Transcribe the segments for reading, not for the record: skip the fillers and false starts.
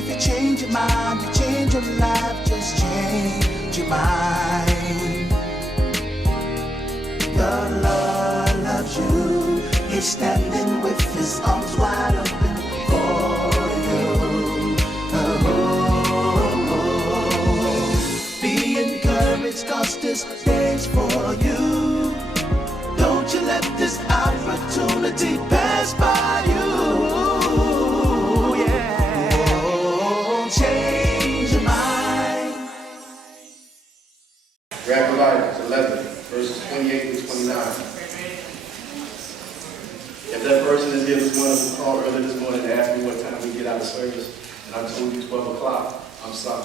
If you change your mind, you change your life, just change your mind. The Lord loves you. He's standing with his arms wide open for you. Be encouraged, cause this day's for you. Don't you let this opportunity pass by you. Yeah. Oh, change your mind. Grab the Bible, 11, verses 28 through 29. If that person is here this morning who called earlier this morning and asked me what time we get out of service, and I told you 12 o'clock, I'm sorry.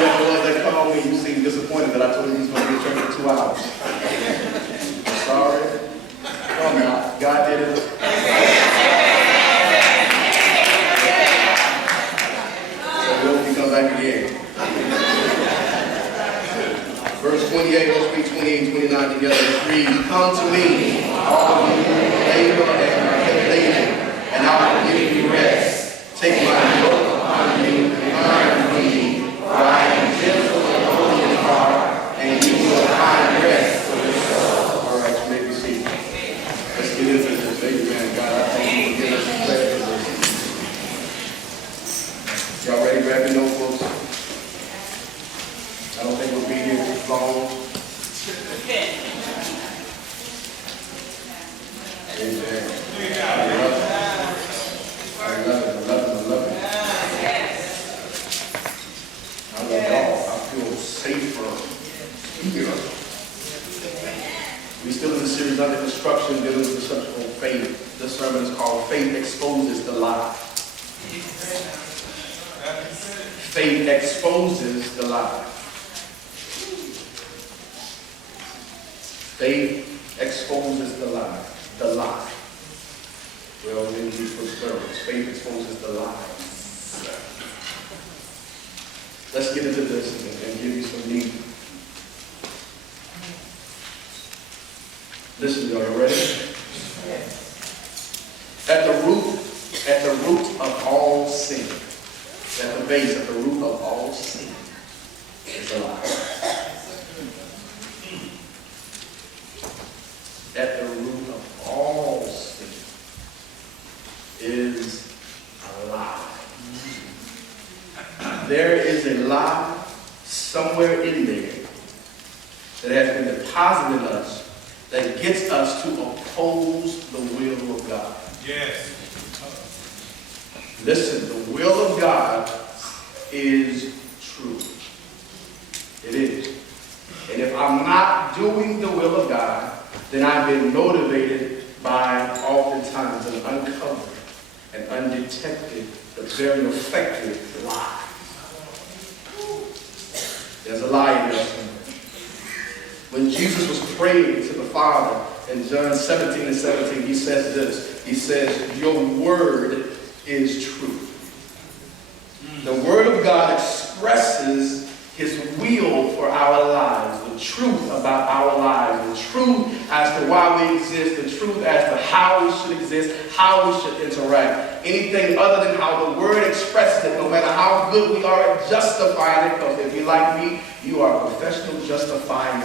The ones that called me, you seem disappointed that I told you he's going to be in church for 2 hours. I'm sorry. Oh no, God did it. So we hope you come back again. Verse 28, let's read 28 and 29 together. Let's read. Come to me, all of you who labor and are heavy laden, and I will give you rest. Take my yoke upon you and learn from me, for I am gentle and lowly in heart, and you will find rest for your soul. All right, you may be seated. Let's get into this. Amen. God, I thank you for giving us a pleasure. Y'all ready? Grab your notebooks. I don't think we'll be here long. Amen. I love it. I love it. I love y'all. I feel safer here. We're still in the series under construction, dealing with deception on faith. This sermon is called Faith Exposes the Lie. Faith exposes the lie. Faith exposes the lie. The lie. Well, we didn't use first words. Faith exposes the lie. Let's get into this and give you some meat. Listen, y'all, you ready? At the root of all sin, at the base, at the root of all sin, is a lie. At the root of all sin is a lie. There is a lie somewhere in there that has been deposited in us that gets us to oppose the will of God. Yes. Listen, the will of God is true. It is. And if I'm not doing the will of God, then I've been motivated by oftentimes an uncovered and undetected but very effective lie. There's a lie in there somewhere. When Jesus was praying to the Father in John 17:17, he says this. He says, your word is true. The word of God expresses his will for our lives, the truth about our lives, the truth as to why we exist, the truth as to how we should exist, how we should interact. Anything other than how the word expresses it, no matter how good we are at justifying it, because if you're like me, you are a professional justifier.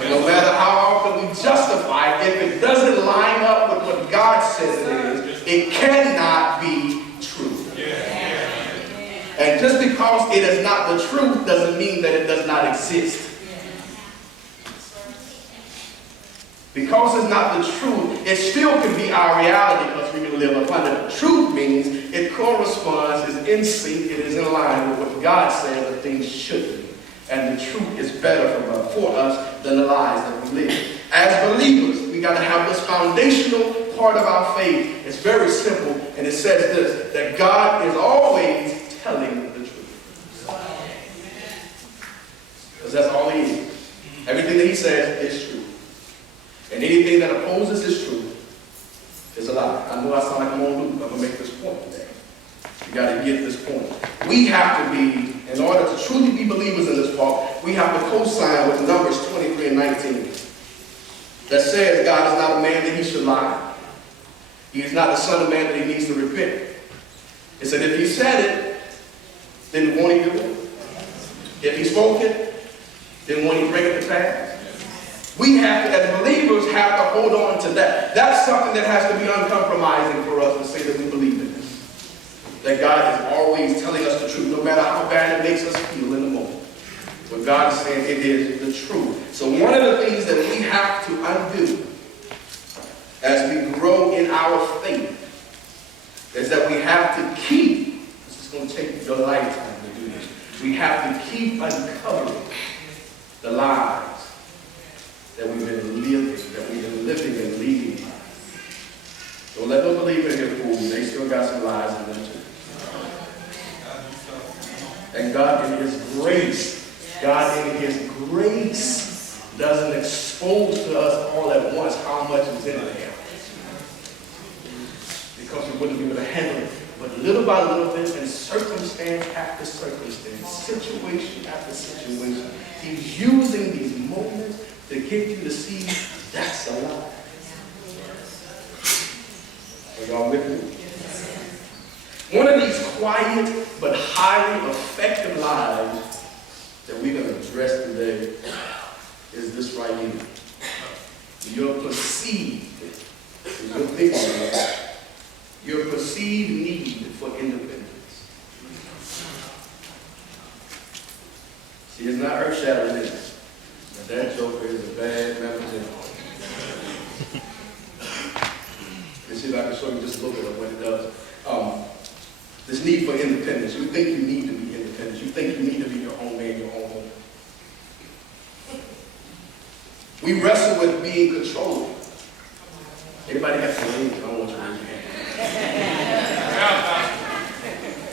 And no matter how often we justify it, if it doesn't line up with what God says it is, it cannot be true. And just because it is not the truth doesn't mean that it does not exist. Because it's not the truth, it still can be our reality because we can live upon it. The truth means it corresponds, is in sync, it is in line with what God says that things should be. And the truth is better for us than the lies that we live. As believers, we got to have this foundational part of our faith. It's very simple, and it says this, that God is always telling the truth. Because that's all he is. Everything that he says is true. And anything that opposes his truth is a lie. I know I sound like I'm on loop, but I'm going to make this point today. You got to get this point. We have to be, in order to truly be believers in this walk, we have to co-sign with Numbers 23 and 19. That says God is not a man that he should lie, He is not the son of man that he needs to repent. It said if he said it, then won't he do it? If he spoke it, then won't he bring it to pass? We have to, as believers, have to hold on to that. That's something that has to be uncompromising for us to say that we believe in it. That God is always telling us the truth, no matter how bad it makes us feel in the moment. But God is saying it is the truth. So one of the things that we have to undo as we grow in our faith is that we have to keep, this is going to take your lifetime to do this, we have to keep uncovering the lies that we've been living and leading. Don't let no believer in here fool you. They still got some lies in them too. And God in His grace, doesn't expose to us all at once how much is in there. Because we wouldn't be able to handle it. But little by little bit, and circumstance after circumstance, situation after situation, He's using these moments to get you to see that's a lie. Are y'all with me? One of these quiet but highly effective lies that we're going to address today is this right here. Your perceived, your big one, your perceived need for independence. See, it's not earth-shattering, is it? That joker is a bad representative. Let's see if I can show you just a little bit of what it does. This need for independence. You think you need to be independent. You think you need to be your own man, your own woman. We wrestle with being controlled. Everybody has to leave. I don't want you to raise your hand.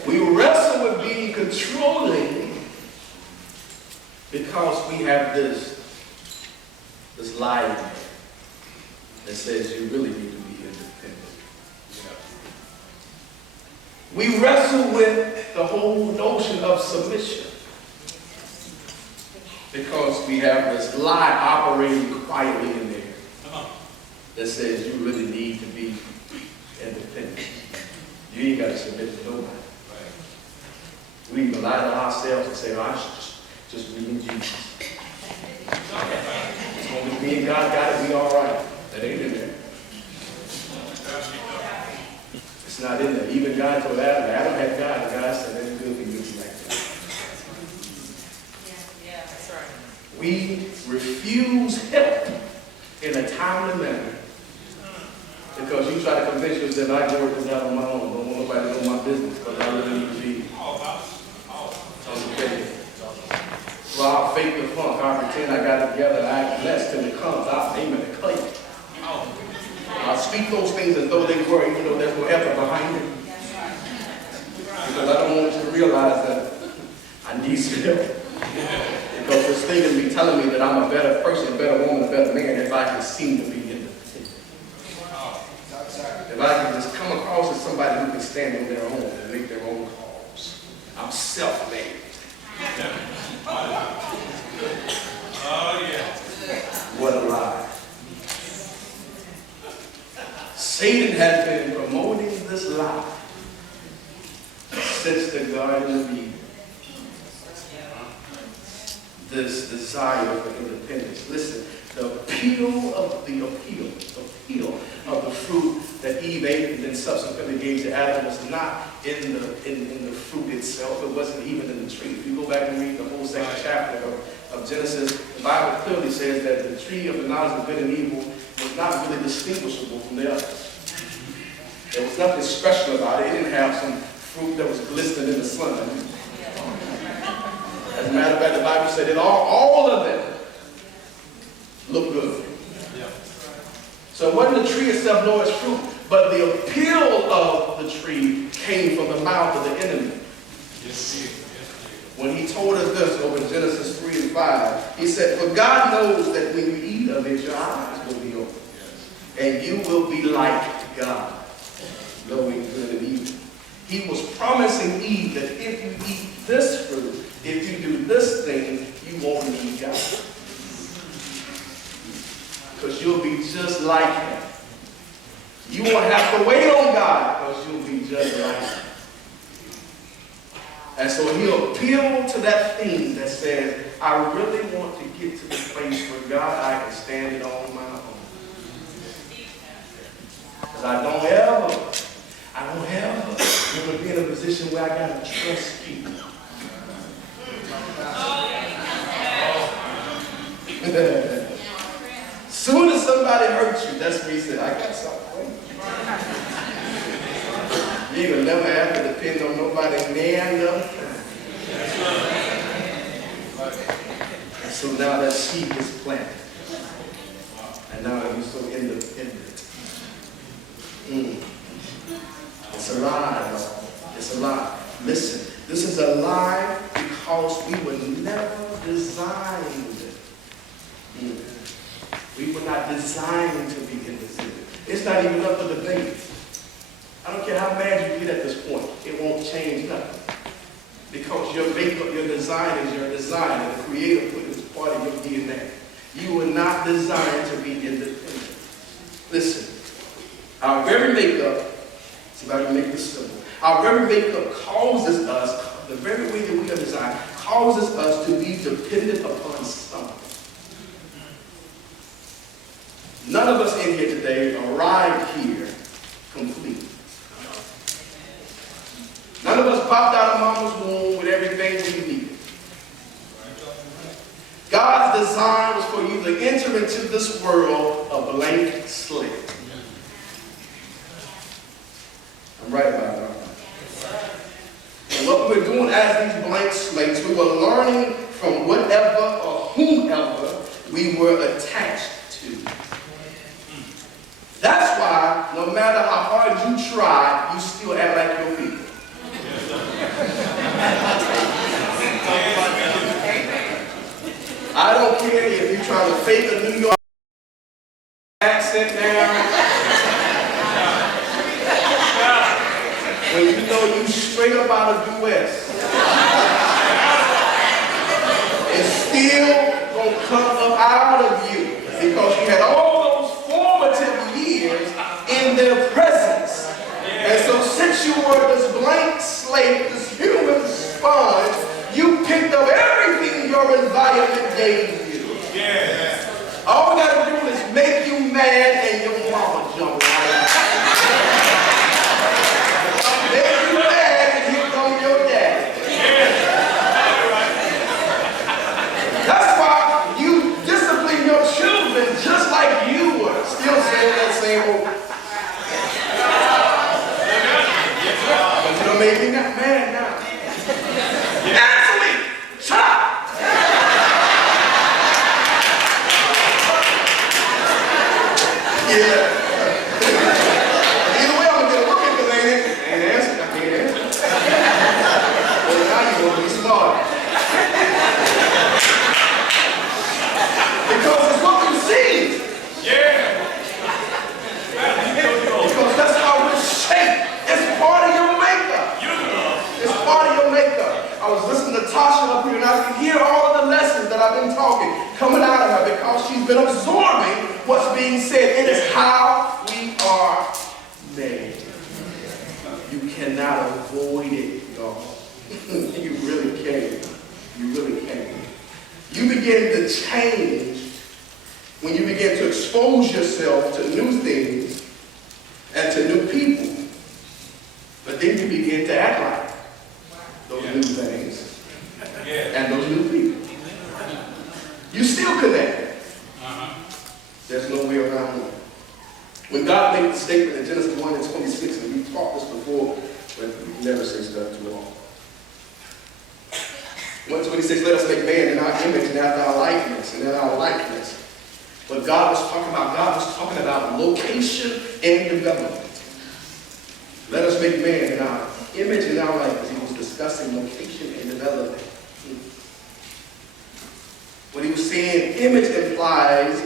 We wrestle with being controlling because we have this lie that says you really need to be independent. We wrestle with the whole notion of submission because we have this lie operating quietly in there that says you really need to be independent. You ain't got to submit to nobody. We even lie to ourselves and say, oh, I should just be in Jesus. As long as me and God got it, we all right. That ain't in there. It's not in there. Even God told Adam. Adam had God, and God said, that's good for you to like that. Yeah, that's right. We refuse help in a timely manner because you try to convince yourself I can work this out on my own. Don't want nobody to know my business because I really need to be okay. Well, I'll fake the funk. I'll pretend I got it together and I act blessed till it comes. I'll name it a clay. I'll speak those things as though they were, even though there's no effort behind it. Because I don't want you to realize that I need some help. Because this thing is me telling me that I'm a better person, a better woman, a better man if I can seem to be independent. If I can just come across as somebody who can stand on their own and make their own calls. I'm self-made. Oh, yeah. What a lie. Satan has been promoting this lie since the Garden of Eden. This desire for independence. Listen, the appeal of the fruit that Eve ate and then subsequently gave to Adam was not in the fruit itself. It wasn't even in the tree. If you go back and read the whole second chapter of Genesis, the Bible clearly says that the tree of the knowledge of good and evil was not really distinguishable from the others. There was nothing special about it. It didn't have some fruit that was glistening in the sun. As a matter of fact, the Bible said that all of them look good. So it wasn't the tree itself nor its fruit, but the appeal of the tree came from the mouth of the enemy. When he told us this over in Genesis 3 and 5, he said, for God knows that when you eat of it, your eyes will be open. And you will be like God, knowing good and evil. He was promising Eve that if you eat this fruit, if you do this thing, you won't need God. Because you'll be just like him. You won't have to wait on God because you'll be just right. And so he'll appeal to that thing that says, I really want to get to the place where God, I can stand it on my own. Because I don't ever want to be in a position where I got to trust people. Soon as somebody hurts you, that's when he said, I got something for you. You ain't gonna never have to depend on nobody near enough. So now that seed is planted. And now you're so independent. It's alive. It's alive. Listen, this is alive because we were never designed. We were not designed to be independent. It's not even up for debate. I don't care how mad you get at this point. It won't change nothing. Because your makeup, your design is your design. And the Creator put it as part of your DNA. You were not designed to be independent. Listen, our very makeup, see if I can make this simple. Our very makeup causes us, the very way that we are designed, causes us to be dependent upon something. None of us in here today arrived here complete. None of us popped out of mama's womb with everything we needed. God's design was for you to enter into this world a blank slate. I'm right about that. And what we're doing as these blank slates, we were learning from whatever or whomever we were attached to. That's why, no matter how hard you try, you still act like your people. I don't care if you're trying to fake a New York accent now. When you know you straight up out of the West. It's still going to come up out of you because you had all those formative years in their presence. And so since you were this blank slate, this human sponge, you picked up everything your environment gave you. All we got to do is make you mad and your mama jump right out. Make you mad and here come your daddy. That's why you discipline your children just like you were. Still saying that same old. But you don't make me not mad now. Answer me! Shut up! Yeah. Either way, I'm gonna get a look at this, ain't it? Ain't answer. I can't answer. Well, now you're gonna be smart. Because it's what you see. Yeah. Because that's how we're shaped. It's part of your makeup. It's part of your makeup. I was listening to Tasha up here and I could hear all of the lessons that I've been talking coming out of her because she's been absorbing what's being said. It is how we are made. You cannot avoid it, y'all. You really can't. You really can't. You begin to change when you begin to expose yourself to new things and to new people. But then you begin to act like those new things and those new people. You still connected. There's no way around it. When God made the statement in Genesis 1:26, and we taught this before, but we never say stuff too long. 1:26, let us make man in our image and after our likeness, and in our likeness. What God was talking about location and development. Let us make man in our image and our likeness. He was discussing location and development. When he was saying image implies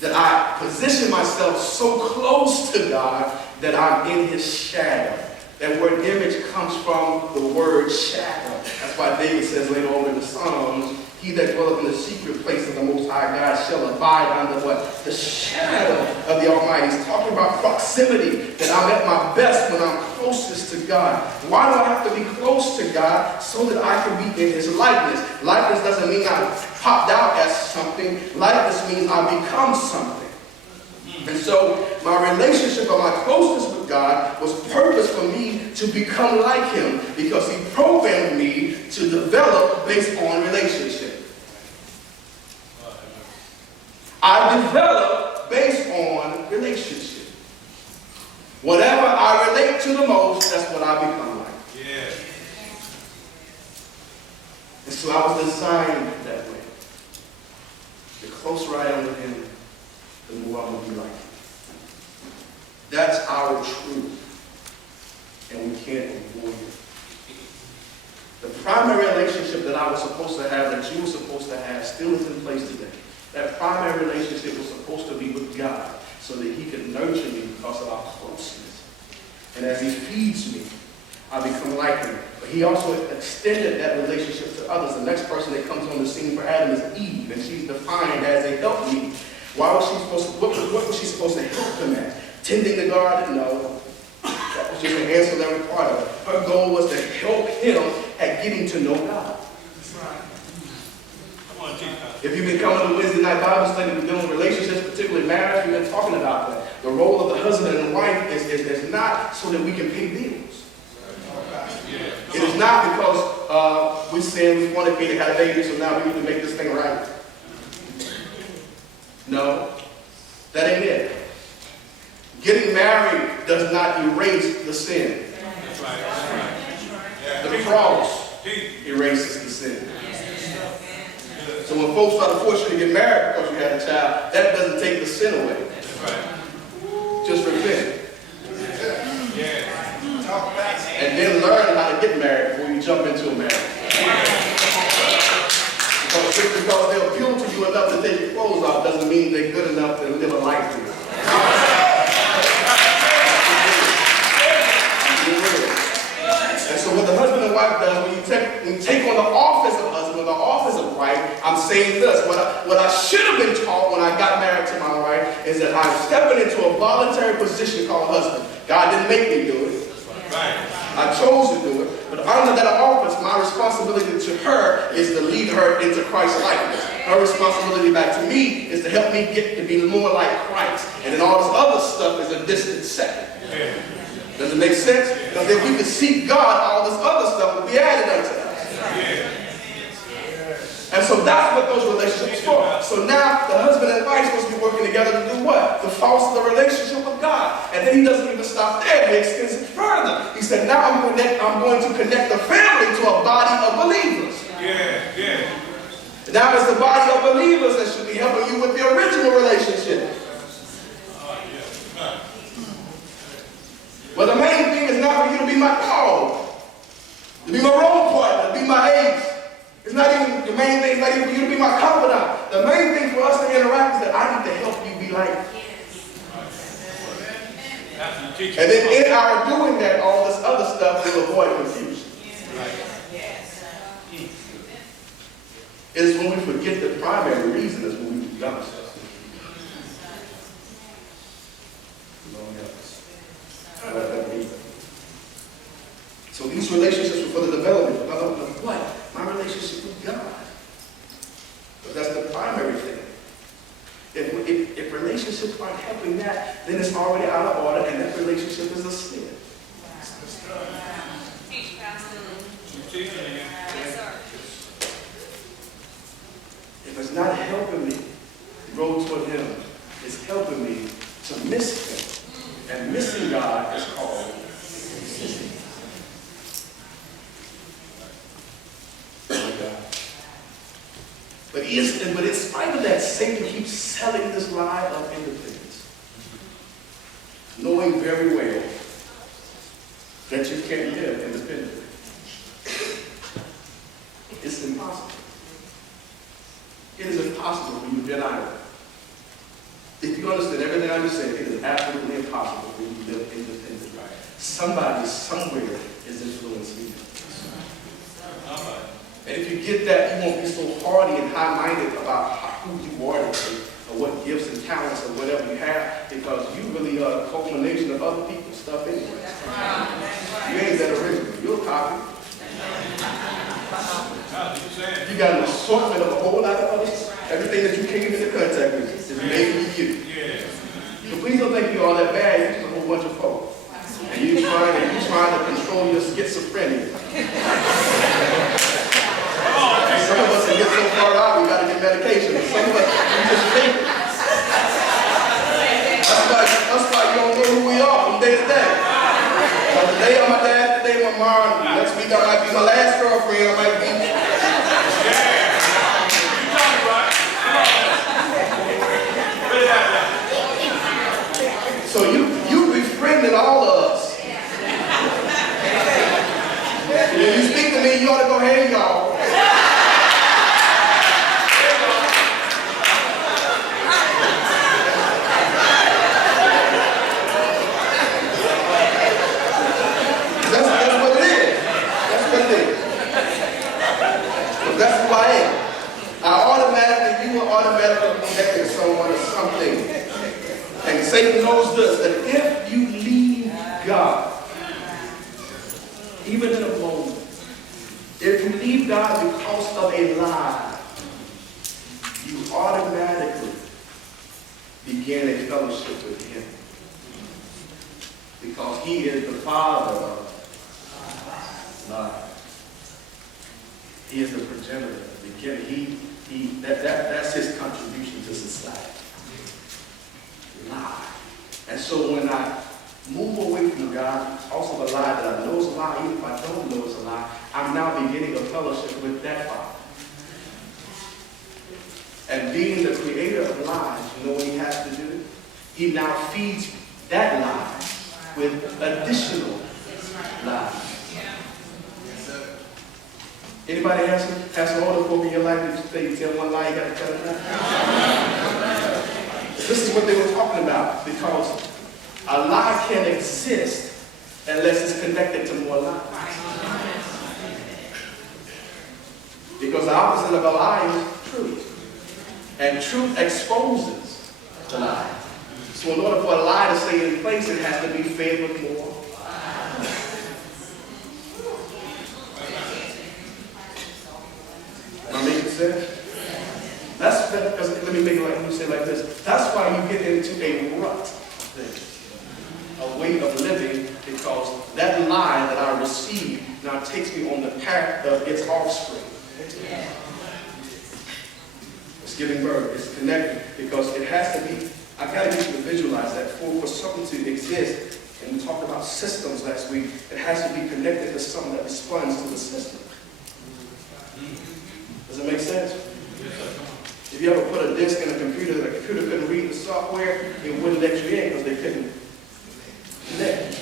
that I position myself so close to God that I'm in his shadow. That word image comes from the word shadow. That's why David says later on in the Psalms, He that dwelleth in the secret place of the Most High God shall abide under what? The shadow of the Almighty. He's talking about proximity, that I'm at my best when I'm closest to God. Why do I have to be close to God? So that I can be in his likeness. Likeness doesn't mean I popped out as something. Likeness means I become something. And so my relationship or my closeness with God was purpose for me to become like him, because he programmed me to develop based on relationship. I develop based on relationship. Whatever I relate to the most, that's what I become like. Yeah. And so I was designed that way. The closer I am with him, the more I'm going to be like him. That's our truth. And we can't avoid it. The primary relationship that I was supposed to have, that you were supposed to have, still is in place today. That primary relationship was supposed to be with God, so that he could nurture me because of our closeness. And as he feeds me, I become like him. But he also extended that relationship to others. The next person that comes on the scene for Adam is Eve, and she's defined as a helpmeet. Why was she supposed to, what was she supposed to help him at? Tending the garden? No. That was just an ancillary part of it. Her goal was to help him at getting to know God. That's right. Come on, Jesus. If you've been coming to Wednesday night Bible study, we've been on relationships, particularly marriage, we've been talking about that. The role of the husband and the wife is not so that we can pay bills. It is not because we said we wanted me to have a baby, so now we need to make this thing right. No, that ain't it. Getting married does not erase the sin. That's right. That's right. The cross erases the sin. So when folks try to force you to get married because you had a child, that doesn't take the sin away. That's right. Just repent. Yeah. And then learn how to get married before you jump into a marriage. Because just because they'll appeal to you enough to take your clothes off doesn't mean they're good enough to live a life for you. And so what the husband and wife does, when you take on the office of husband or the office of wife, I'm saying this. What I should have been taught when I got married to my wife is that I'm stepping into a voluntary position called husband. God didn't make me do it. Right. I chose to do it. But under that office, my responsibility to her is to lead her into Christ's likeness. Her responsibility back to me is to help me get to be more like Christ. And then all this other stuff is a distant second. Yeah. Does it make sense? Because if we could seek God, all this other stuff would be added unto us. Yeah. And so that's what those relationships are for. So now the husband and wife are supposed to be working together to do what? To foster the relationship with God. And then he doesn't even stop there. He extends it further. He said, now I'm going to connect the family to a body of believers. Yeah. Yeah. Now it's the body of believers that should be helping you with the original relationship. But the main thing is not for you to be my dog, to be my role partner, to be my ace. It's not even, the main thing is not even for you to be my confidant. The main thing for us to interact is that I need to help you be like me. And then in our doing that, all this other stuff will avoid confusion. It is when we forget the primary reason is when we do dumb stuff. So these relationships are for the development of what? My relationship with God. But that's the primary thing. If relationships aren't helping that, then it's already out of order, and that relationship is a sin. Teach, Pastor. Yes, sir. If it's not helping me grow toward him, it's helping me to miss him. And missing God is called sin. But in spite of that, Satan keeps selling this lie of independence, knowing very well that you can't live independently. It's impossible. It is impossible for you to deny it. If you understand everything I just said, it is absolutely impossible for you to live independently. Somebody somewhere is influencing you. And if you get that, you won't be so hardy and high-minded about who you are today, or what gifts and talents or whatever you have, because you really are a culmination of other people's stuff anyway. You ain't that original. You're a copy. You got an assortment of a whole lot of others. Everything that you came into contact with is made for you. So please don't think you're all that bad. You're just a whole bunch of folk. And you're trying to control your schizophrenia. Some of us can get so far out, we got to get medication. Some of us, we just think. That's why you don't know who we are from day to day. Today I'm my dad, today I'm my mom. Next week I might be my last girlfriend. I might be. So you befriended all of us. When you speak to me, you ought to go, hey, y'all. That's what it is. That's what it is. That's who I am. You will automatically connect to someone or something. And Satan knows this, that if you leave God, even in a moment, if you leave God because of a lie, you automatically begin a fellowship with Him. Because He is the Father of lies. He is the progenitor, the beginning. That's His contribution to society. Lie. And so when I move away from God, also the lie that I know is a lie, even if I don't know it's a lie, I'm now beginning a fellowship with that Father. And being the creator of lies, you know what He has to do? He now feeds that lie with additional lies. Anybody has some order for me in your life that you tell one lie, you got to tell it now? This is what they were talking about, because a lie can't exist unless it's connected to more lies. Because the opposite of a lie is truth. And truth exposes the lie. So in order for a lie to stay in place, it has to be fed with more. Am I making sense? That's because let me say it like this. That's why you get into a rut thing, a way of living, because that lie that I received now takes me on the path of its offspring. It's giving birth. It's connected, because it has to be. I got to get you to visualize that for something to exist. And we talked about systems last week. It has to be connected to something that responds to the system. Does it make sense? If you ever put a disk in a computer that the computer couldn't read the software, it wouldn't let you in because they couldn't connect.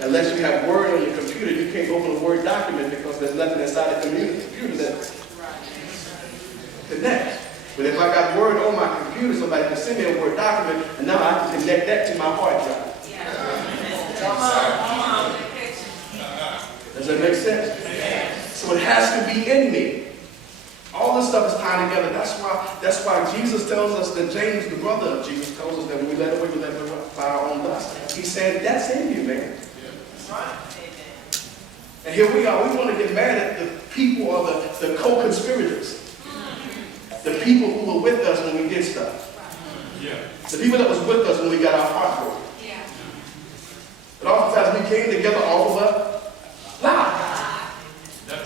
Unless you have Word on your computer, you can't open a Word document because there's nothing inside the computer that connects. But if I got Word on my computer, somebody can send me a Word document, and now I can connect that to my hard drive. Does that make sense? So it has to be in me. All this stuff is tied together. That's why Jesus tells us that James, the brother of Jesus, tells us that when we let away, we let away by our own lust. He said, that's in you, man. And here we are. We want to get mad at the people or the co-conspirators. The people who were with us when we did stuff. The people that was with us when we got our heart broken. But oftentimes we came together off of a lie.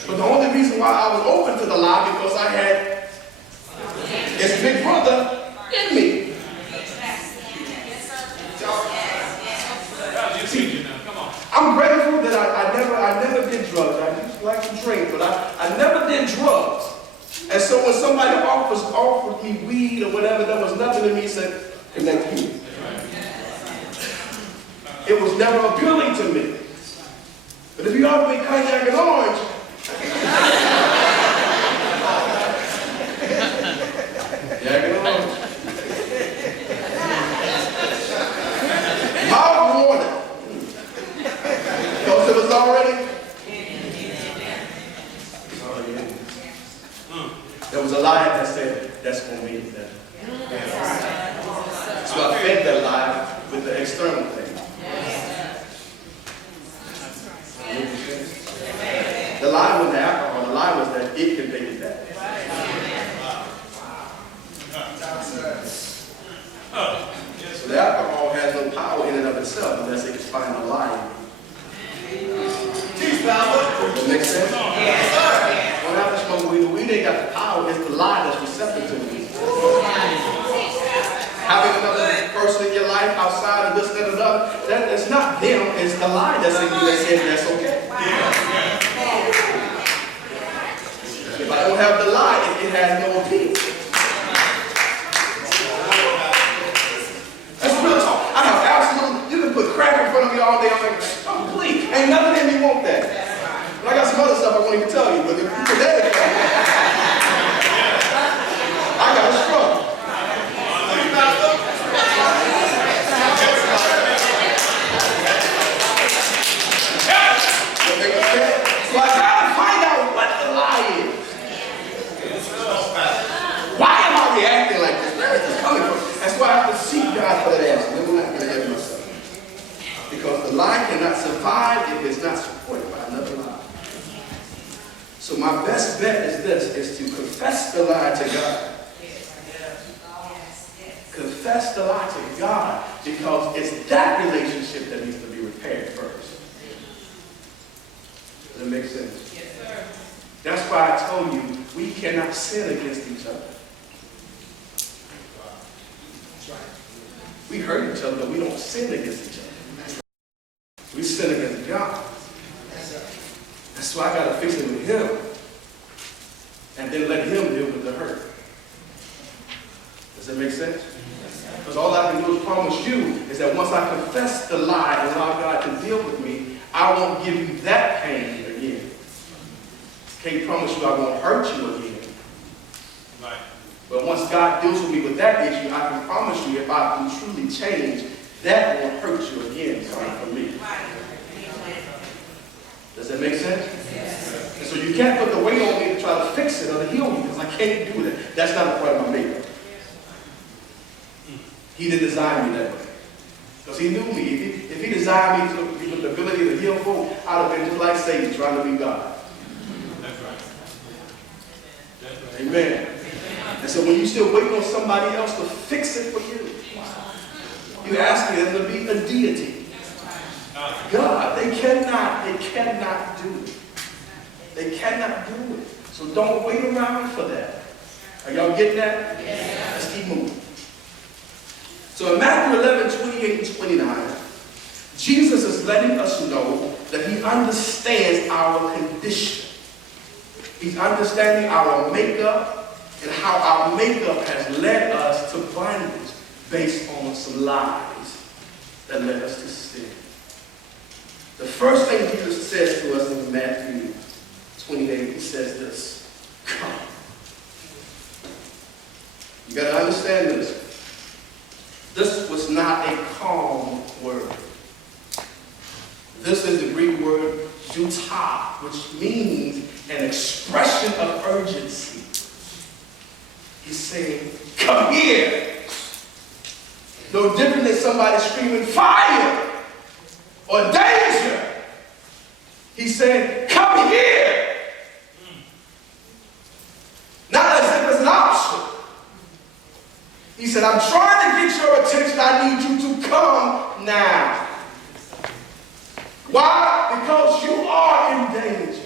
But the only reason why I was open to the lie because I had this big brother in me. See, I'm grateful that I never did drugs. I used to like to drink, but I never did drugs. And so when somebody offered me weed or whatever, there was nothing in me that said, connect me. It was never appealing to me. But if you offer me cognac and orange, mild water. Because it was already. external thing. The lie was the alcohol. The lie was that it can make it better. So the alcohol has no power in and of itself unless it can find a lie. Does that make sense? When after smoking weed, the weed ain't got the power. It's the lie that's receptive to the weed. Having another person in your life outside of this, that, and another, that's not them. It's the lie that's in you that says that's okay. If I don't have the lie, it has no appeal. That's real talk. I have absolute, you can put crack in front of me all day. I'm like, oh, please. Ain't nothing in me want that. But I got some other stuff I won't even tell you. But if you put that in front of me, I got to struggle. So I got to find out what the lie is. Why am I reacting like this? Where is this coming from? That's why I have to seek God for that answer. Then we're not going to get myself. Because the lie cannot survive if it's not supported by another lie. So my best bet is this, is to confess the lie to God. Confess the lie to God, because it's that relationship that needs to be repaired first. Does that make sense? Yes, sir. That's why I told you we cannot sin against each other. We hurt each other, but we don't sin against each other. We sin against God. That's why I got to fix it with Him. And then let Him deal with the hurt. Does that make sense? Because all I can do is promise you is that once I confess the lie and allow God to deal with me, I won't give you that pain again. Can't promise you I won't hurt you again. Right. But once God deals with me with that issue, I can promise you if I can truly change, that won't hurt you again coming from me. Does that make sense? Yes. And so you can't put the weight on me to try to fix it or to heal me, because I can't do that. That's not a part of my makeup. He didn't design me that way. Because He knew me. If he designed me with the ability to heal folk, I'd have been just like Satan trying to be God. That's right. That's right. Amen. And so when you still waiting on somebody else to fix it for you, you asking them to be a deity. God, they cannot do it. They cannot do it. So don't wait around for that. Are y'all getting that? Yeah. Let's keep moving. So in Matthew 11, 28 and 29, Jesus is letting us know that He understands our condition. He's understanding our makeup and how our makeup has led us to bondage based on some lies that led us to sin. The first thing Jesus says to us in Matthew 28, He says this: come. You got to understand this. This was not a calm word. This is the Greek word "juta," which means an expression of urgency. He's saying, come here. No different than somebody screaming fire or danger. He's saying, come here. Not as if it's an option. He said, I'm trying to get your attention. I need you to come now. Why? Because you are in danger.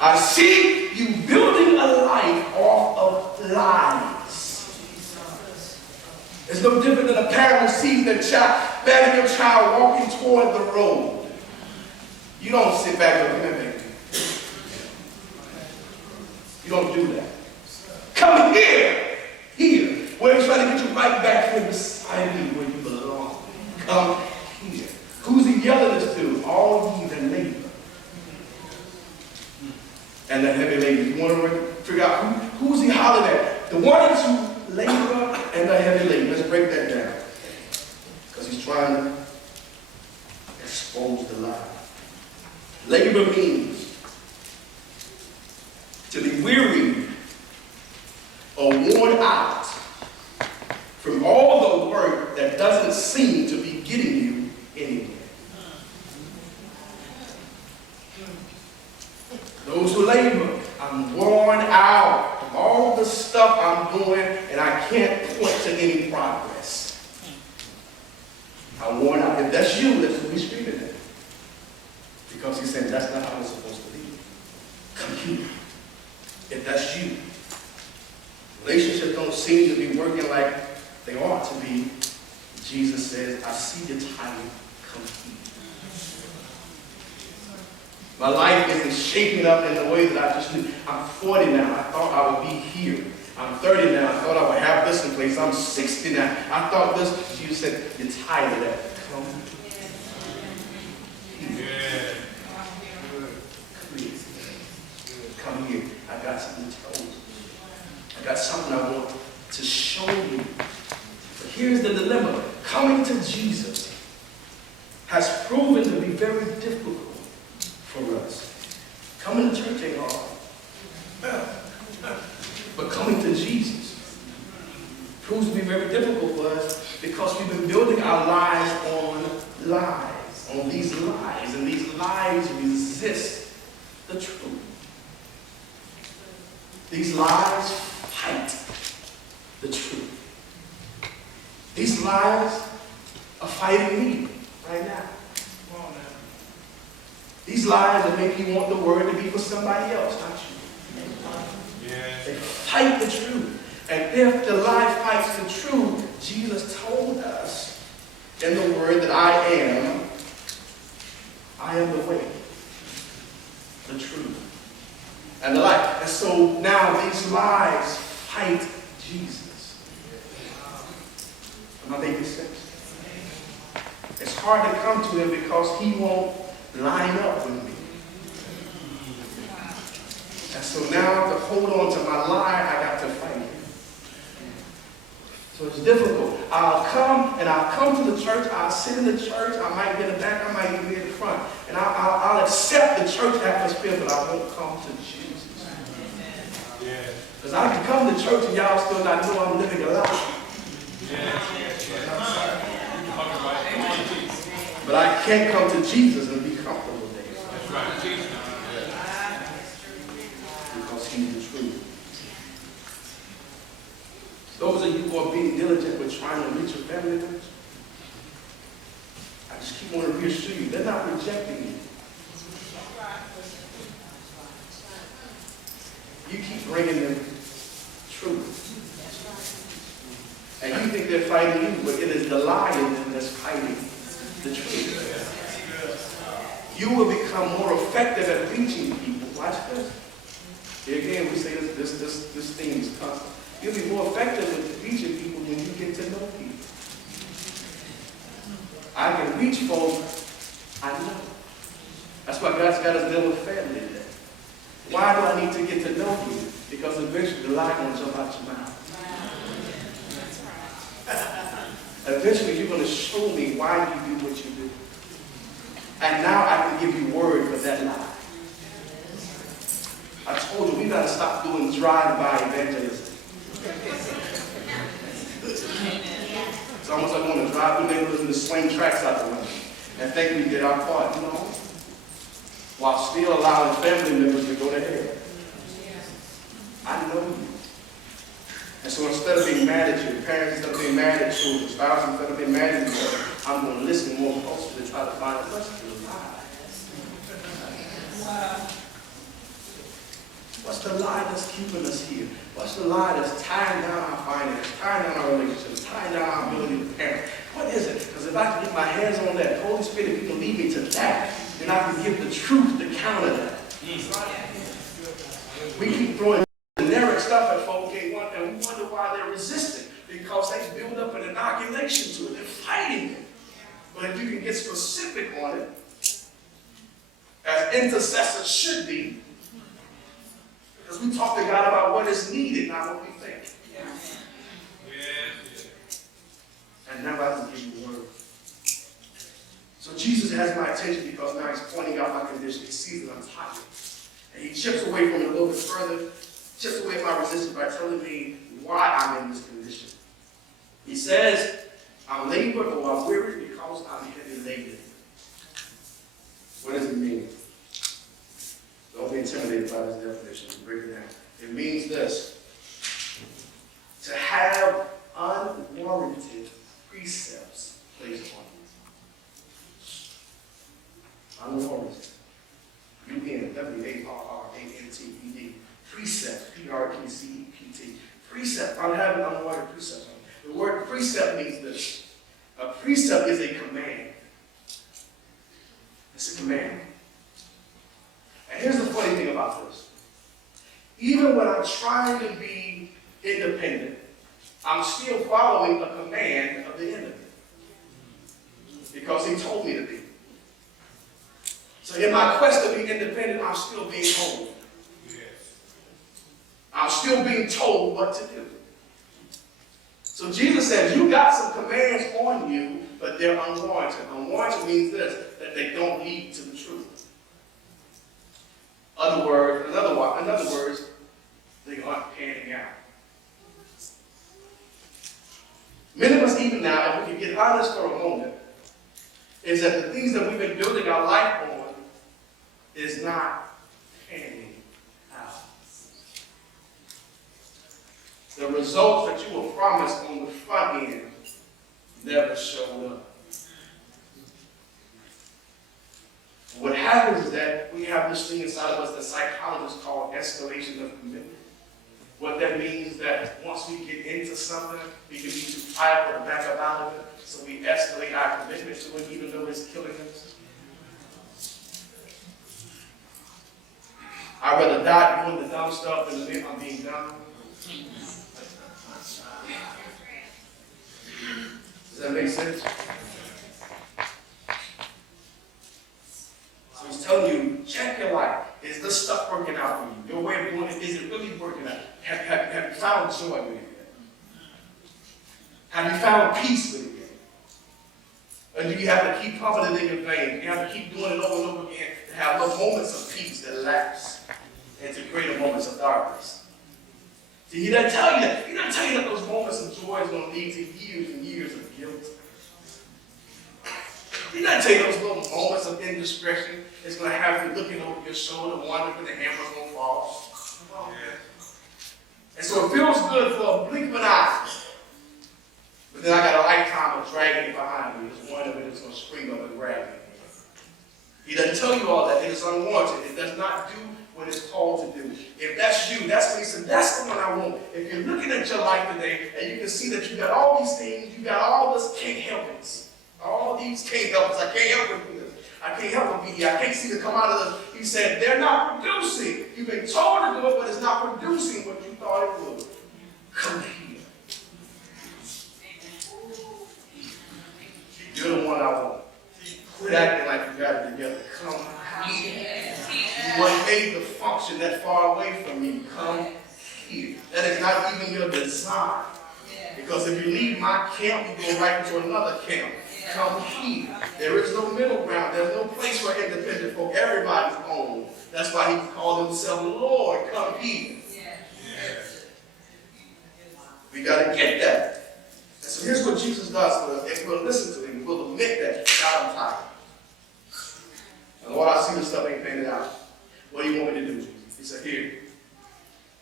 I see you building a life off of lies. It's no different than a parent who sees their child walking toward the road. You don't sit back and look, baby. You don't do that. Come here. Here. Where He's trying to get you right back here beside me where you belong. Come here. Who's He yelling this to? All ye that labor and the heavy laden. You want to figure out who's He hollering at? The ones who labor and the heavy laden. Let's break that down. Because He's trying to expose the lie. Labor means to be wearied or worn out from all the work that doesn't seem to be getting you anywhere. Those who labor, I'm worn out from all the stuff I'm doing, and I can't point to any progress. I'm worn out. If that's you, that's what he's screaming at. Because he's saying that's not how it's supposed to be. Come here. If that's you. Relationships don't seem to be working like they ought to be. Jesus says, I see your time. Come here. My life isn't shaping up in the way that I just knew. I'm 40 now. I thought I would be here. I'm 30 now. I thought I would have this in place. I'm 60 now. I thought this. Jesus said, you're tired of that. Come here. Come here. I got something to tell you. I got something I want to show you. But here's the dilemma. Coming to Jesus has proven to be very difficult for us. Coming to church ain't hard. But coming to Jesus proves to be very difficult for us because we've been building our lives on lies, on these lies, and these lies resist the truth. These lies fight the truth. These lies are fighting me right now. These lies that make you want the word to be for somebody else, not you. Yes. They fight the truth. And if the lie fights the truth, Jesus told us in the word that I am the way, the truth, and the life. And so now these lies fight Jesus. Am I making sense? It's hard to come to him because he won't line up with me. And so now to hold on to my lie, I got to fight it. So it's difficult. I'll come to the church, I'll sit in the church, I might be in the back, I might even be in the front. And I'll accept the church atmosphere, but I won't come to Jesus. Because I can come to church and y'all still not know I'm living a lie. But I can't come to Jesus and be comfortable there. That's right. Because he's the truth. Those of you who are being diligent with trying to reach your family members, I just keep wanting to reassure you, they're not rejecting you. You keep bringing them truth. And you think they're fighting you, but it is the lie in them that's fighting the truth. You will become more effective at reaching people. Watch this. Here again, we say this theme is constant. You'll be more effective at reaching people when you get to know people. I can reach folk I know. That's why God's got us deal with family today. Why do I need to get to know you? Because eventually the lie won't jump out your mouth. Eventually you're going to show me why you do what you do. And now I can give you word for that lie. I told you we got to stop doing drive-by evangelism. It's almost like we want to drive through neighborhoods and just swing tracks out the window and think we did our part, you know, while still allowing family members to go to hell. I know you. And so instead of being mad at your parents, instead of being mad at your spouse, instead of being mad at each other, I'm going to listen more closely to try to find a lesson to the lie. What's the lie that's keeping us here? What's the lie that's tying down our finances, tying down our relationships, tying down our ability to parent? What is it? Because if I can get my hands on that, Holy Spirit, if you can lead me to that, then I can give the truth to counter that. We keep throwing generic stuff at folks and we wonder why they're resistant, because they build up an inoculation to it. They're fighting it. But if you can get specific on it, as intercessors should be, because we talk to God about what is needed, not what we think. And now I can give you the word. So Jesus has my attention because now he's pointing out my condition. He sees that I'm tired. And he chips away from it a little bit further, chips away my resistance by telling me why I'm in this condition. He says, I'm lazy. labored or I'm weary because I'm heavy laden. What does it mean? Don't be intimidated by this definition. Break it down. It means this: to have unwarranted precepts placed on you. Unwarranted. U-N-W-A-R-R-A-N-T-E-D. Precept. P-R-E-C-E-P-T. Precept. I'm having unwarranted precepts on you. The word precept means this. A precept is a command. It's a command. And here's the funny thing about this. Even when I'm trying to be independent, I'm still following a command of the enemy. Because he told me to be. So in my quest to be independent, I'm still being told. I'm still being told what to do. So Jesus says, you got some commands on you, but they're unwarranted. Unwarranted means this, that they don't lead to the truth. In other words, they aren't panning out. Many of us, even now, if we can get honest for a moment, is that the things that we've been building our life on is not panning out. The results that you were promised on the front end never showed up. What happens is that we have this thing inside of us that psychologists call escalation of commitment. What that means is that once we get into something, we can be too tired to back up out of it, so we escalate our commitment to it even though it's killing us. I'd rather die doing the dumb stuff than admit I'm being dumb. Does that make sense? So he's telling you, check your life. Is this stuff working out for you? Your way of doing it, is it really working out? Have you found joy with it yet? Have you found peace with it yet? Or do you have to keep pumping it in your veins? Do you have to keep doing it over and over again to have those moments of peace that last into greater moments of darkness? See, he doesn't tell you that. He doesn't tell you that those moments of joy is going to lead to years and years of guilt. He doesn't tell you those little moments of indiscretion is going to have you looking over your shoulder, wondering when the hammer's going to fall. And so it feels good for a blink of an eye. But then I got a lifetime of dragging it behind me. There's one of it that's going to spring up and grab me. He doesn't tell you all that. It is unwarranted. It does not do what it's called to do. If that's you, that's what he said, that's the one I want. If you're looking at your life today and you can see that you got all these things, you got all this can't help it. All these can't help us. I can't help it with this. I can't help it be here. I can't see to come out of this. He said, they're not producing. You've been told to do it, but it's not producing what you thought it would. Come here. You're the one I want. Quit acting like you got it together. Come here. You weren't made to function that far away from me. Come here. That is not even your design. Because if you leave my camp, you go right into another camp. Come here. There is no middle ground. There's no place for independent folk. Everybody's own. That's why he called himself Lord. Come here. We got to get that. And so here's what Jesus does for us. If we'll listen to him, we'll admit that. God, I'm tired. And Lord, I see this stuff ain't painted out. What do you want me to do? He said, here,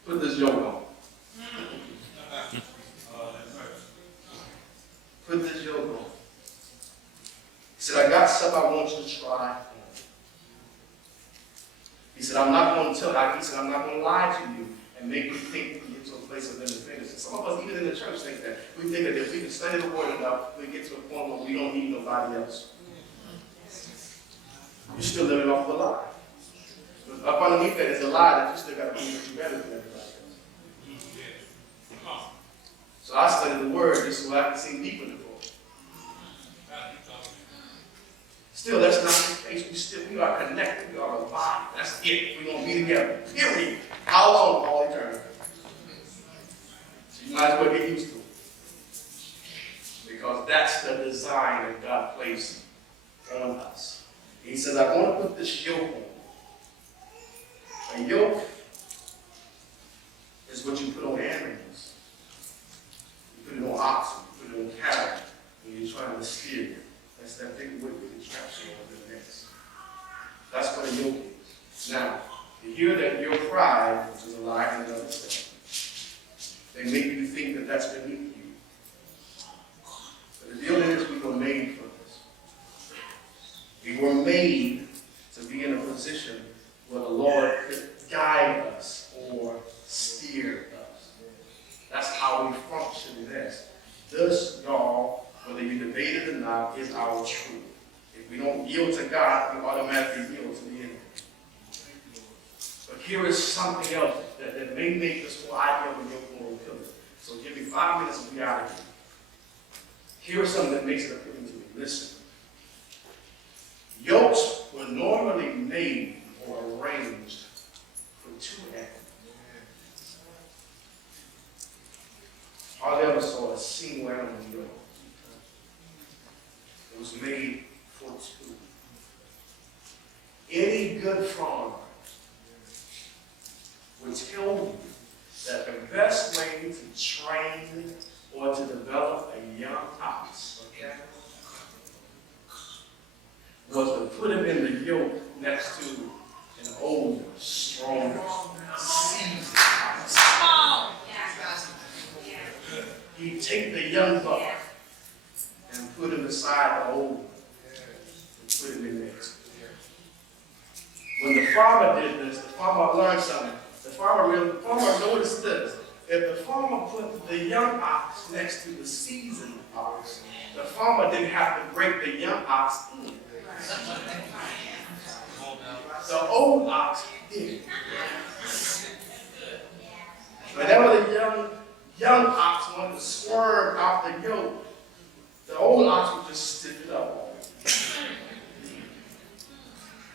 put this yoke on. Put this yoke on. He said, I got stuff I want you to try on. He said, I'm not going to tell you. He said, I'm not going to lie to you and make you think we get to a place of independence. And some of us, even in the church, think that. We think that if we can study the word enough, we get to a point where we don't need nobody else. You're still living off the lie. But up underneath that is a lie that you still got to believe that you're better than everybody else. So I study the word just so I can see deeper in the book. Still, that's not the case. We are connected. We are a body. That's it. We're going to be together. Period. How long? All eternity. So you might as well get used to it. Because that's the design that God placed on us. He says, I want to put this yoke on. A yoke is what you put on animals. You put it on oxen. You put it on cattle. When you're trying to anything that's beneath you. But the deal is we were made for this. We were made to be in a position where the Lord could guide us or steer us. That's how we function in this. This, y'all, whether you debate it or not, is our truth. If we don't yield to God, we automatically yield to the enemy. But here is something else that may make this whole idea of a yoke more appealing. So give me 5 minutes and be out of here. Here is something that makes it appealing to me. Listen. Yokes were normally made or arranged for two animals. Hardly ever saw a single animal yoke. It was made for two. Any good farmer would tell you that the best way to train or to develop a young ox, okay, was to put him in the yoke next to an older, stronger, seasoned ox. He'd take the young buck and put him beside the old one and put him in next. When the farmer did this, the farmer learned something. The farmer noticed this. If the farmer put the young ox next to the seasoned ox, the farmer didn't have to break the young ox in. The old ox did. Whenever the young ox wanted to swerve out the yoke, the old ox would just stiff it up.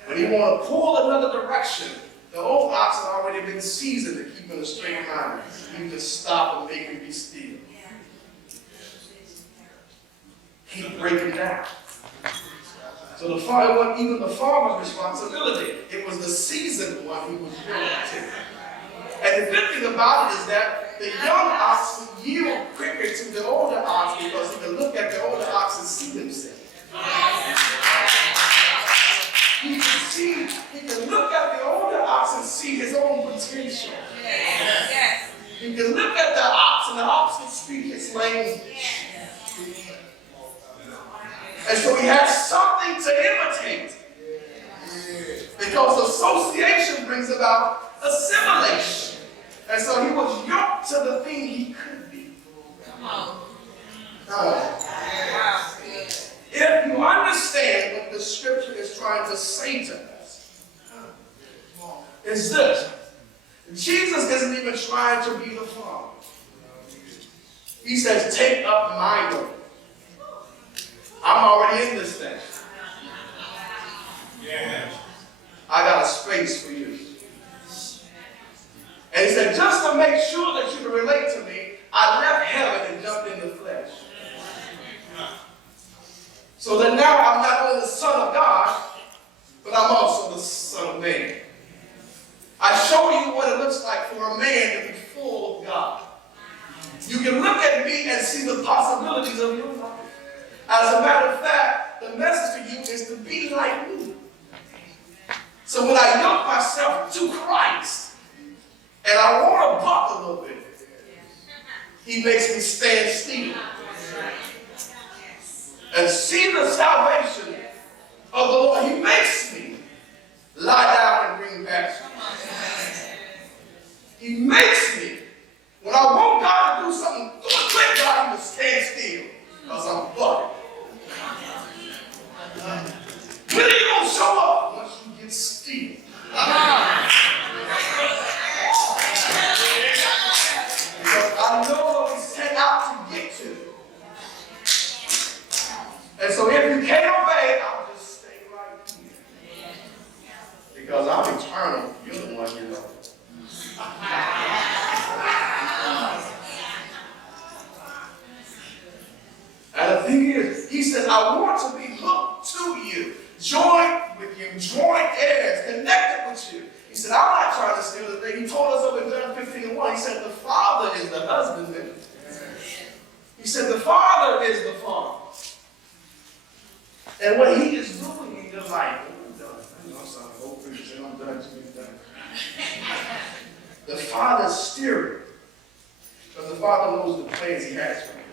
When he wanted to pull another direction, the old ox had already been seasoned to keep in a straight line. He would just stop and make him be still. He'd break him down. So the farmer, it wasn't even the farmer's responsibility. It was the seasoned one who was willing to. And the good thing about it is that the young ox would yield quicker to the older ox because he could look at the older ox and see himself. He can look at the older ox and see his own potential. He can look at the ox and the ox can speak his language. And so he has something to imitate. Because association brings about assimilation. And so he was yoked to the thing he could be. If you understand what the scripture is trying to say to us, it's this. Jesus isn't even trying to be the farmer. He says, take up my yoke. I'm already in this thing. I got a space for you. And he said, just to make sure that you can relate to me, I left heaven and jumped in the flesh. So that now I'm not only the Son of God, but I'm also the Son of Man. I show you what it looks like for a man to be full of God. You can look at me and see the possibilities of your life. As a matter of fact, the message to you is to be like me. So when I yoke myself to Christ, and I want to buck a little bit, he makes me stand still and see the salvation of the Lord. He makes me lie down and bring back. He makes me, when I want God to do something, do it quick, God, he will stand still because I'm bucking. When are you going to show up? Once you get still. Because I know what we set out to get to. And so if you can't obey, I'll just stay right here. Because I'm eternal. You're the one you know. And the thing is, he says, I want to be hooked to you, joined with you, joint heirs, connected with you. He said, I'm not trying to steal the thing. He told us over in John 15:1, he said, the Father is the husbandman. He said, the Father is the farmer. And what he is doing in your life, I'm sorry, I'm done. The Father's steering. Because the Father knows the plans He has for me.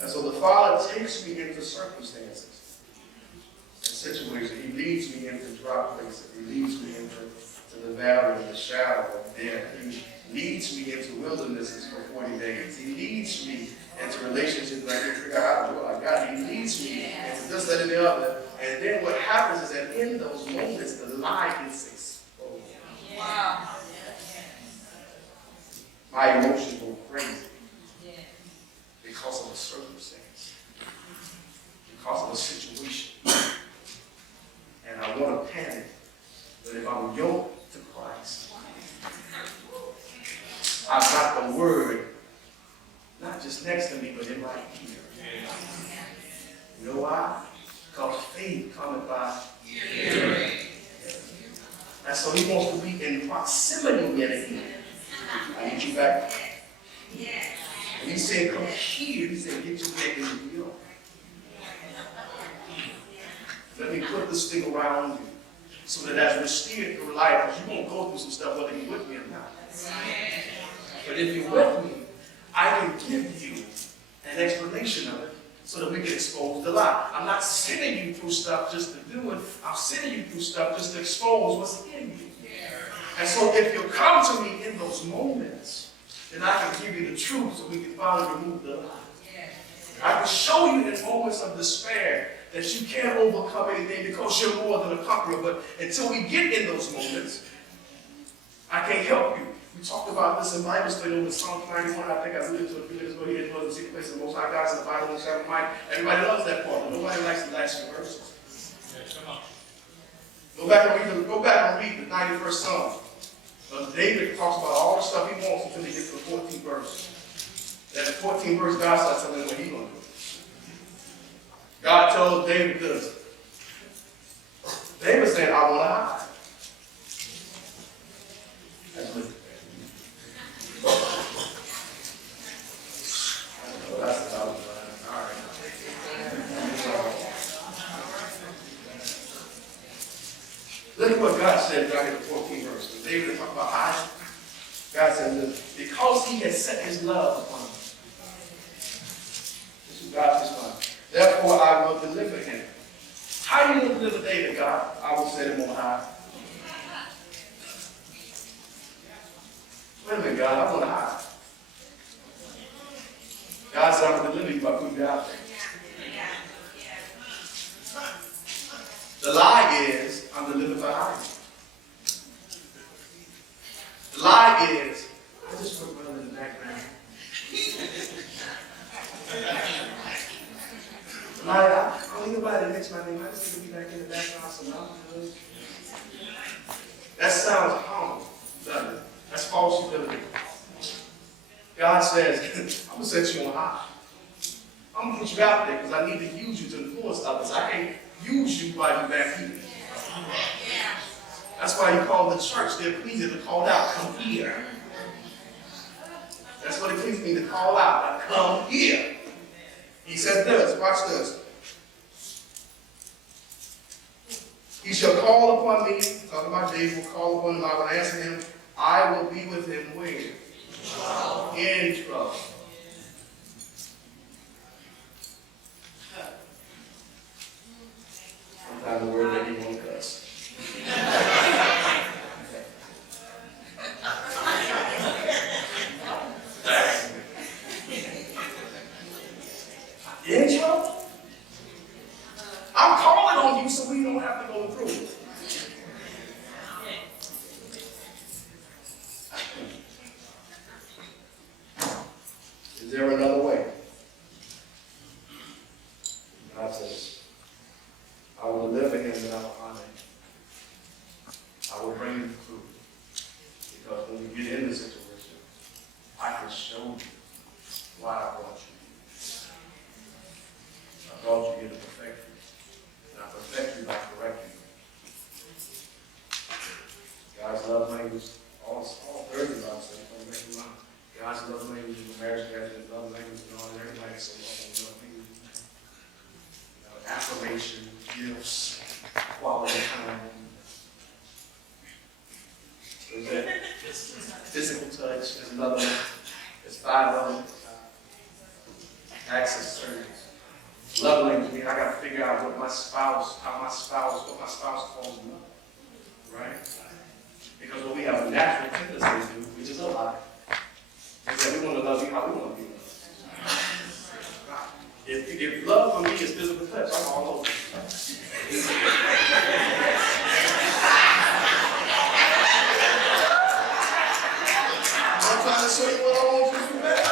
And so the Father takes me into circumstances and situations. He leads me into dry places. He leads me into the valley of the shadow of death. He leads me into wildernesses for 40 days. He leads me into relationships that I can't figure out how to do it like God. He leads me into this, that, and the other. And then what happens is that in those moments, the lie gets exposed. Wow. My emotions go crazy because of a circumstance, because of a situation. And I want to panic. But if I'm yoked to Christ, I've got the word not just next to me, but in my ear. You know why? Because faith cometh by hearing. And so He wants to be in proximity yet again. I need you back. And He said, come here. He said, get your neck in the wheel. Let me put this thing around you so that as we're steered through life, because you're going to go through some stuff whether you're with me or not. But if you're with me, I can give you an explanation of it so that we can expose the lie. I'm not sending you through stuff just to do it. I'm sending you through stuff just to expose what's in you. And so if you come to me in those moments, then I can give you the truth so we can finally remove the lie. I can show you in moments of despair that you can't overcome anything because you're more than a conqueror. But until we get in those moments, I can't help you. We talked about this in Bible study over Psalm 91. I think I alluded to it a few minutes ago. He didn't know the secret place of the Most High God in the Bible and Sabbath Mike. Everybody loves that part, but nobody likes the last few verses. Go back and read the 91st Psalm. David talks about all the stuff he wants until he gets to the 14th verse. Then the 14th verse, God starts telling him what he's going to do. God told David this. David said, I want to hide. That's what that's about it. All right. Look at what God said down in the 14th verse. When David talked about hiding, God said this, because He has set His love upon him. This is God's response. Therefore I will deliver him. How do you deliver David, God? I will set him on high. Wait a minute, God, I want to hide. God said, I'm going to deliver you by putting you out there. The lie is, I'm delivered by hiding. The lie is, I just work well in the background. The lie, I don't need nobody that makes my name. I just need to be back in the background so I'm good. That sounds harmful, doesn't it? That's false humility. God says, I'm going to set you on high. I'm going to put you out there because I need to use you to influence others. I can't use you while you're back here. That's why He called the church, the ecclesia, to call out, come here. That's what it pleases me to call out, like, come here. He says this, watch this. He shall call upon me, talking about David, will call upon him, I will answer him. I will be with him where? In trouble. Sometimes the word that he won't cuss. You in trouble? I'm calling on you so we don't have to go through it. Is there another way? God says, I will deliver him and I will honor him. I will bring him through. Because when you get in the situation, I can show you why I brought you here. I brought you here to perfect you. And I perfect you by correcting you. God's love language, all 30 of us, don't make them up. God's love language, the marriage guys, love language, and all that. Everybody say love language. Affirmation, gifts, quality time. This physical touch. There's another one. There's 5 of them. Acts of service. Love language means I got to figure out what my spouse falls in love. Right? Because what we have a natural tendency to do, which is a lie, is that we want to love you how we want to be loved. If love for me is physical touch, I'm all over. I'm trying to show you what I want you to do better.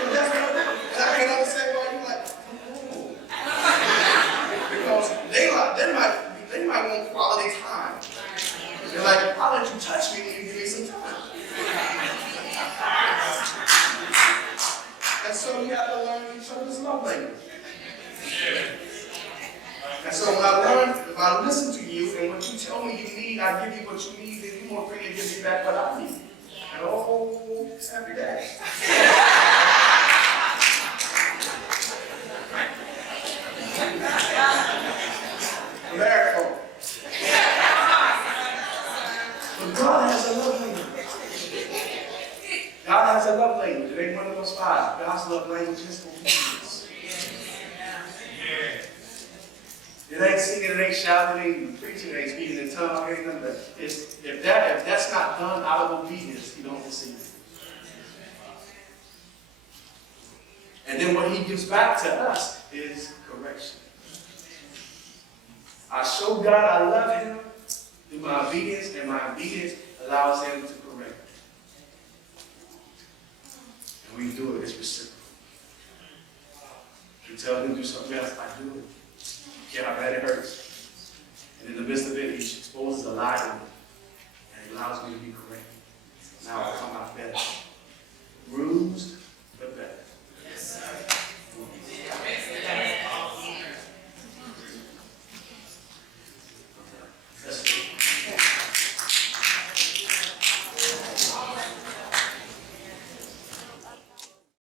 But that's what I do. And I can't understand why you're like, because they might want quality time. They're like, I'll let you touch me when you give me some time. And so we have to learn each other's love language. And so when if I listen to you and what you tell me you need, I give you what you need, then you more freely give me back what I need. And oh, every day. America. But God has a love language. God has a love language. It ain't one of those 5. God's love language is obedience. It ain't singing, it ain't shouting, it ain't preaching, it ain't speaking in tongues, it ain't none of that. If that's not done out of obedience, you don't receive it. And then what he gives back to us is correction. I show God I love him through my obedience, and my obedience allows him to correct me. And we do it, it's reciprocal. You tell him to do something else, I do it. Yeah, how bad it hurts.